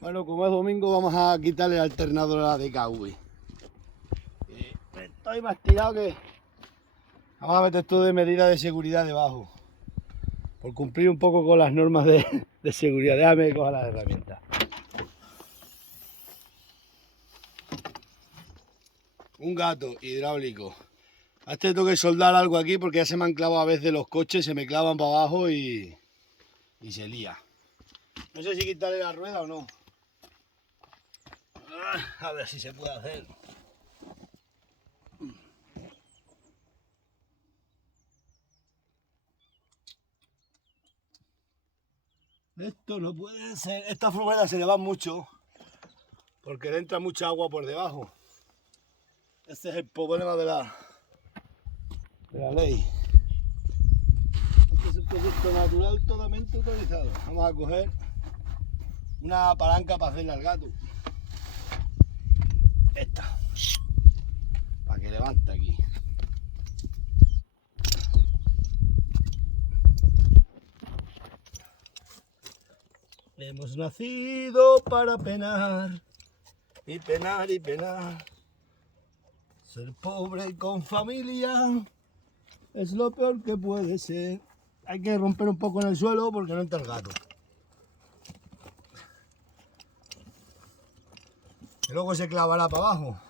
Bueno, como es domingo, vamos a quitarle el alternador a la DKV. Estoy más tirado que... Vamos a meter todo de medida de seguridad debajo. Por cumplir un poco con las normas de seguridad. Déjame coger las herramientas. Un gato hidráulico. A este tengo que soldar algo aquí porque ya se me han clavado a veces los coches, se me clavan para abajo y se lía. No sé si quitarle la rueda o no. A ver si se puede hacer. Esto no puede ser. Esta furgoneta se le va mucho porque le entra mucha agua por debajo. Este es el problema de la ley. Este es un producto natural totalmente autorizado. Vamos a coger una palanca para hacerle al gato. Esta. Para que levante aquí. Hemos nacido para penar y penar y penar. Ser pobre con familia es lo peor que puede ser. Hay que romper un poco en el suelo porque no entra el gato. Y luego se clavará para abajo.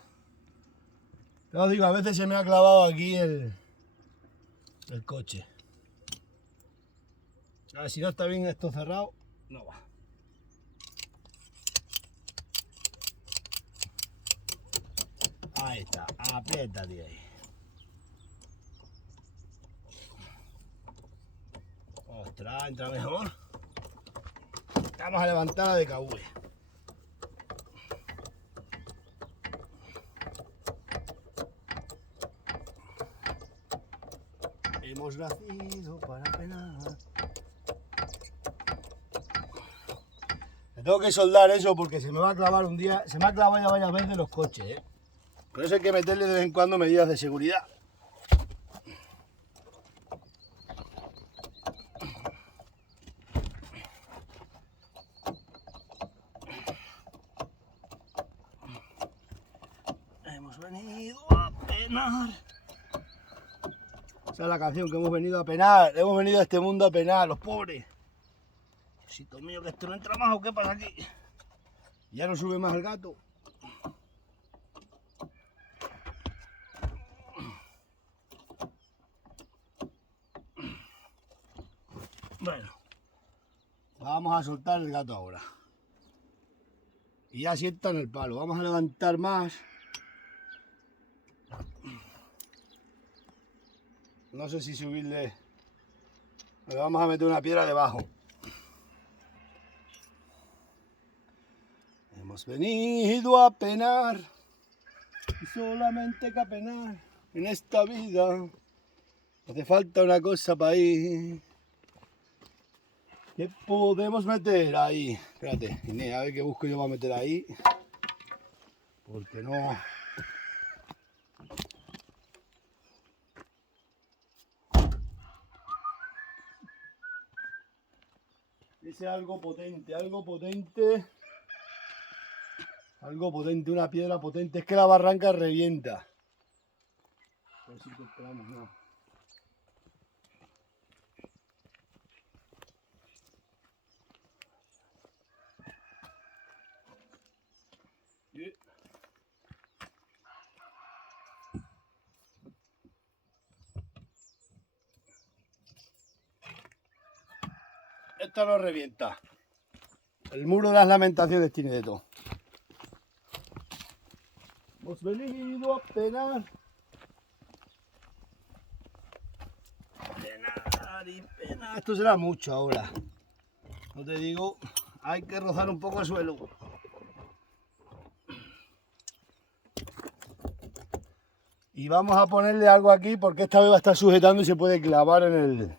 Te os digo, a veces se me ha clavado aquí el coche. A ver si no está bien esto cerrado, no va. Ahí está, apriétate ahí. Ostras, entra mejor. Vamos a levantar la DKV. Hemos nacido para penar. Me tengo que soldar eso porque se me va a clavar un día. Se me ha clavado ya varias veces los coches, ¿eh? Por eso hay que meterle de vez en cuando medidas de seguridad. Hemos venido a penar. Esa es la canción, que hemos venido a penar. Hemos venido a este mundo a penar, los pobres. Diosito mío, que esto no entra más, ¿o qué pasa aquí? Ya no sube más el gato. Bueno, vamos a soltar el gato ahora. Y ya sienta en el palo. Vamos a levantar más. No sé si subirle. Le vamos a meter una piedra debajo. Hemos venido a penar. Y solamente que a penar. En esta vida hace falta una cosa para ir. ¿Qué podemos meter ahí? Espérate, Inés, a ver qué busco yo para meter ahí. Porque no... Ese algo potente, algo potente. Algo potente, una piedra potente. Es que la barranca revienta. A ver si encontramos, no. Esto no revienta. El muro de las lamentaciones tiene de todo. Hemos venido a penar. Penar y penar. Esto será mucho ahora. No te digo, hay que rozar un poco el suelo. Y vamos a ponerle algo aquí porque esta vez va a estar sujetando y se puede clavar en el...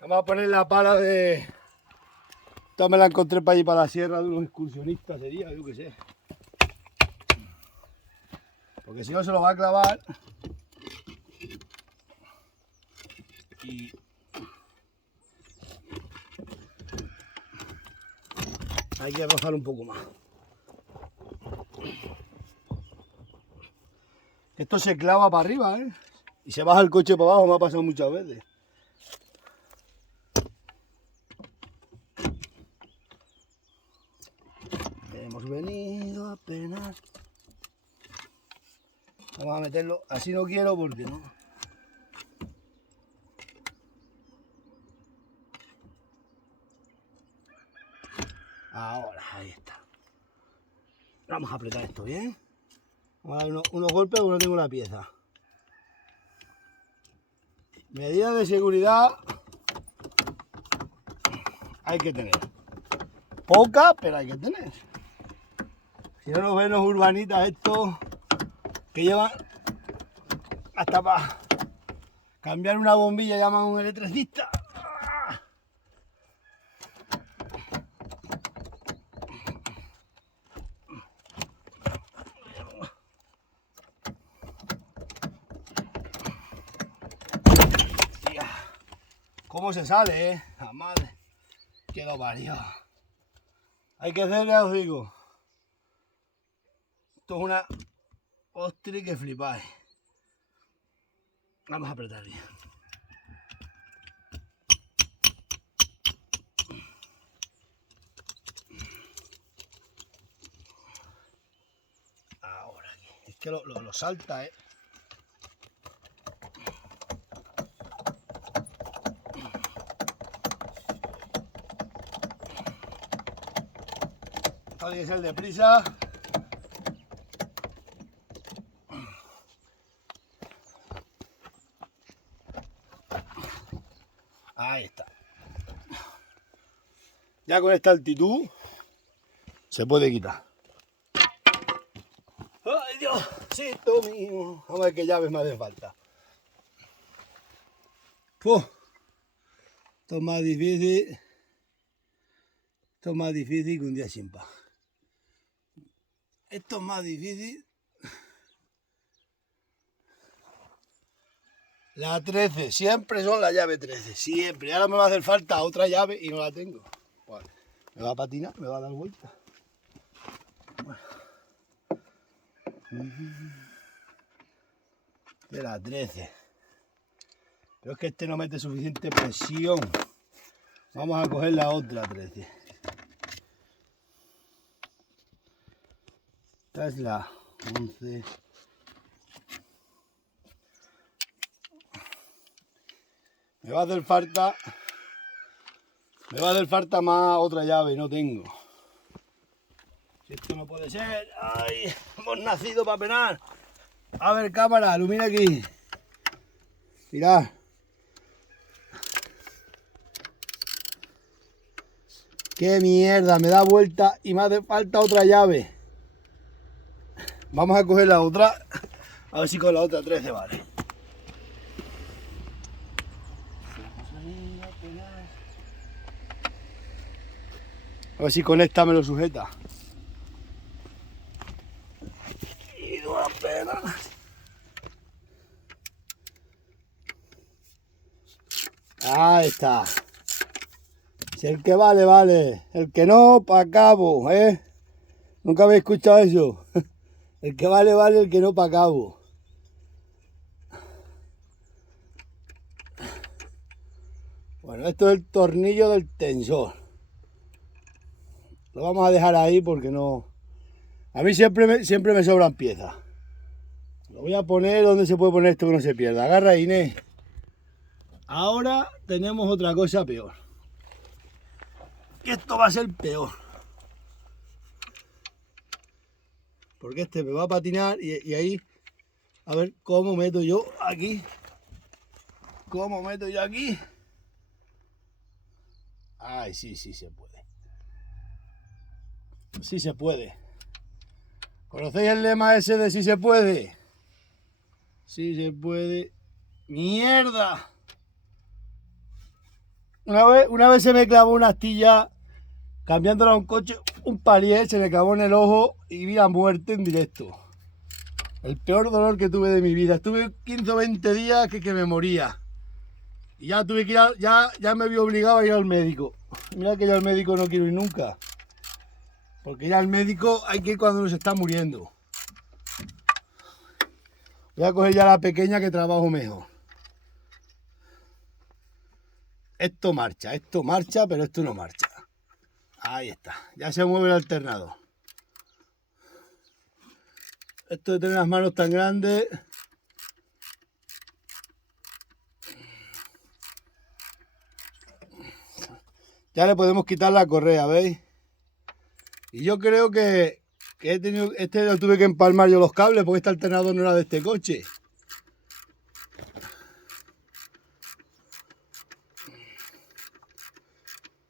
Vamos a poner la pala de... Esta me la encontré para allí, para la sierra, de unos excursionistas sería, yo qué sé. Porque si no se lo va a clavar. Y Hay que rozar un poco más. Esto se clava para arriba, ¿eh? Y se baja el coche para abajo, me ha pasado muchas veces. Hemos venido a penar. Vamos a meterlo. Así no quiero porque no. Ahora, ahí está. Vamos a apretar esto bien. Vamos a dar unos golpes porque no tengo la pieza. Medidas de seguridad hay que tener. Poca, pero hay que tener. Si no nos ven los urbanitas estos que llevan hasta para cambiar una bombilla, llaman a un electricista. ¿Cómo se sale, eh? La madre que lo parió. Hay que hacer, ya os digo. Esto es una ostri que flipáis. Vamos a apretar bien. Ahora aquí. Es que lo salta, eh. Esto tiene que ser deprisa. Ahí está. Ya con esta altitud se puede quitar. ¡Ay, Diosito mío! Vamos a ver qué llaves me hacen falta. ¡Puf! Esto es más difícil. Esto es más difícil que un día sin paz. Esto es más difícil. La 13, siempre son la llave 13, siempre. Ahora me va a hacer falta otra llave y no la tengo. Vale. Me va a patinar, me va a dar vuelta. Bueno. De la 13. Pero es que este no mete suficiente presión. Vamos a coger la otra 13. Esta es la 11. Me va a hacer falta más otra llave, no tengo. Si esto no puede ser. ¡Ay! Hemos nacido para penar. A ver, cámara, ilumina aquí. Mirad. ¡Qué mierda! Me da vuelta y me hace falta otra llave. Vamos a coger la otra. A ver si con la otra 13 vale. A ver si con esta me lo sujeta. Y duras penas. Ahí está. Si el que vale, vale. El que no, pa' cabo, ¿eh? ¿Nunca habéis escuchado eso? El que vale, vale. El que no, pa' cabo. Bueno, esto es el tornillo del tensor. Lo vamos a dejar ahí porque no... A mí siempre me sobran piezas. Lo voy a poner donde se puede poner esto que no se pierda. Agarra, Inés. Ahora tenemos otra cosa peor. Y esto va a ser peor. Porque este me va a patinar y ahí... A ver cómo meto yo aquí. ¿Cómo meto yo aquí? Ay, sí, sí se puede. Sí se puede. ¿Conocéis el lema ese de si se puede? Sí se puede. ¡Mierda! Una vez se me clavó una astilla cambiándola a un coche, un palier, se me clavó en el ojo y vi la muerte en directo. El peor dolor que tuve de mi vida. Estuve 15 o 20 días que me moría. Y ya tuve que ir ya me vi obligado a ir al médico. Mira que yo al médico no quiero ir nunca. Porque ir al médico hay que ir cuando uno se está muriendo. Voy a coger ya la pequeña que trabajo mejor. Esto marcha, pero esto no marcha. Ahí está, ya se mueve el alternador. Esto de tener las manos tan grandes. Ya le podemos quitar la correa, ¿veis? Y yo creo que este lo tuve que empalmar yo los cables porque este alternador no era de este coche.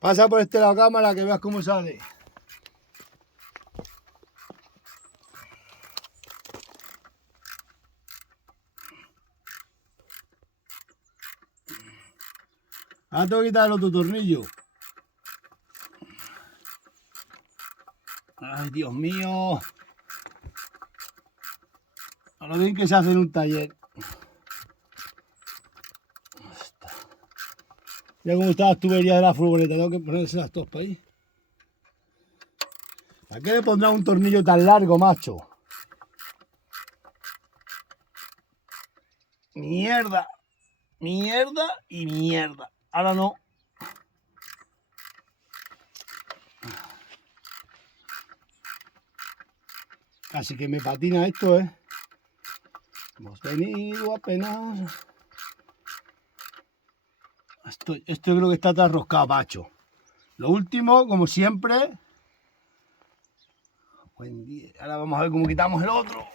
Pasa por este la cámara que veas cómo sale. Ahora tengo que quitar el otro tornillo. Ay, Dios mío. A lo bien que se hace en un taller. Mira cómo están las tuberías de la furgoneta. Tengo que ponérselas todas para ahí. ¿Para qué le pondrá un tornillo tan largo, macho? Mierda. Mierda y mierda. Ahora no. Casi que me patina esto, ¿eh? Hemos venido apenas. Esto creo que está atasroscado, macho. Lo último, como siempre. Buen día. Ahora vamos a ver cómo quitamos el otro.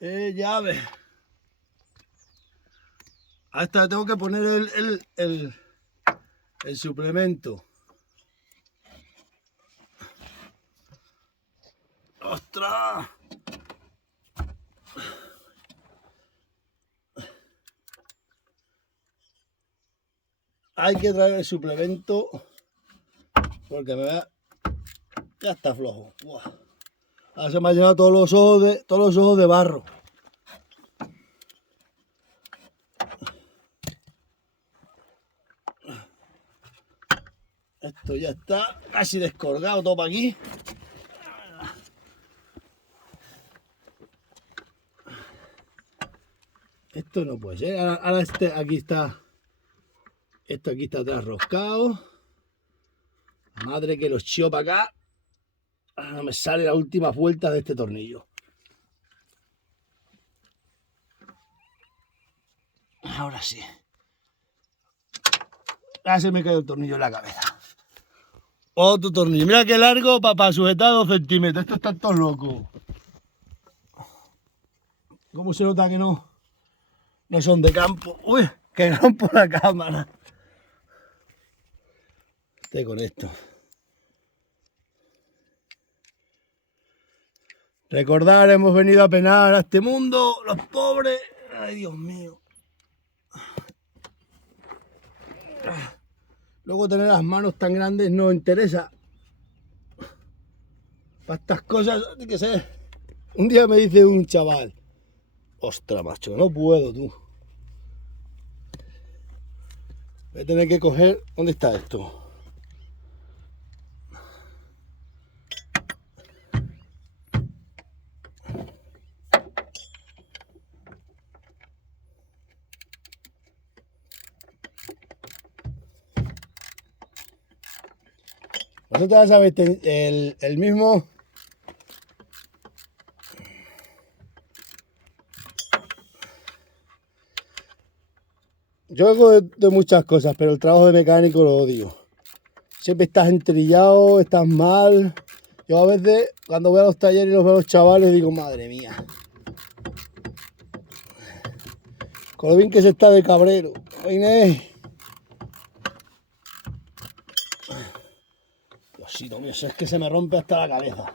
Llave. A esta tengo que poner el suplemento. ¡Ostras! Hay que traer el suplemento porque ya está flojo. Buah. Ahora se me han llenado todos los ojos de barro. Esto ya está casi descolgado todo para aquí. Esto no puede ser. Ahora aquí está. Esto aquí está atrasroscado. Madre que los chío para acá. Ahora me sale la última vuelta de este tornillo. Ahora sí. Ahora se me cae el tornillo en la cabeza. Otro tornillo. Mira qué largo para sujetar 2 centímetros. Esto está todo loco. ¿Cómo se nota que no son de campo? Uy, que rompo la cámara. Con esto. Recordar, hemos venido a penar a este mundo, los pobres. Ay, Dios mío. Luego tener las manos tan grandes no interesa. Para estas cosas hay que ser. Un día me dice un chaval: ostras, macho, no puedo, tú. Voy a tener que coger. ¿Dónde está esto? Vosotros ya sabéis, el mismo. Yo hago de muchas cosas, pero el trabajo de mecánico lo odio. Siempre estás entrillado, estás mal. Yo a veces, cuando voy a los talleres y los veo a los chavales, digo, madre mía. Con lo bien que se está de cabrero. Inés. Diosito mío, es que se me rompe hasta la cabeza.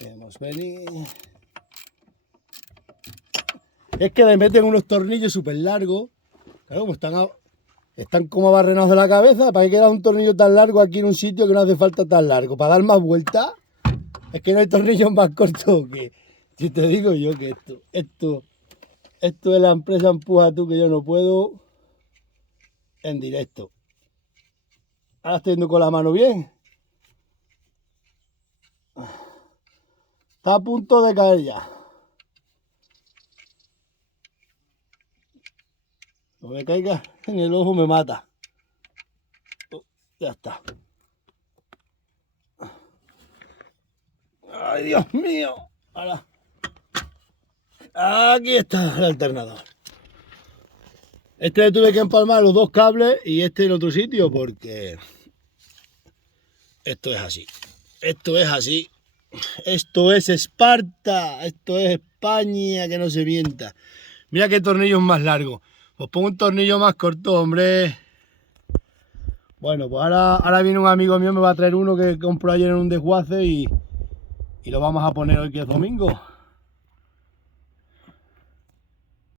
Hemos venido. Es que le meten unos tornillos súper largos. Claro, como están como abarrenados de la cabeza. ¿Para qué queda un tornillo tan largo aquí en un sitio que no hace falta tan largo? ¿Para dar más vueltas? Es que no hay tornillos más cortos que... Si te digo yo que esto de la empresa Empuja Tú, que yo no puedo en directo. Ahora estoy yendo con la mano bien. Está a punto de caer ya. No me caiga en el ojo, me mata. Ya está. Ay, Dios mío. Ahora. Aquí está el alternador. Este le tuve que empalmar los dos cables y este en otro sitio porque esto es así. Esto es así. Esto es Esparta. Esto es España, que no se mienta. Mira qué tornillo más largo. Pues pongo un tornillo más corto, hombre. Bueno, pues ahora viene un amigo mío, me va a traer uno que compró ayer en un desguace y lo vamos a poner hoy que es domingo.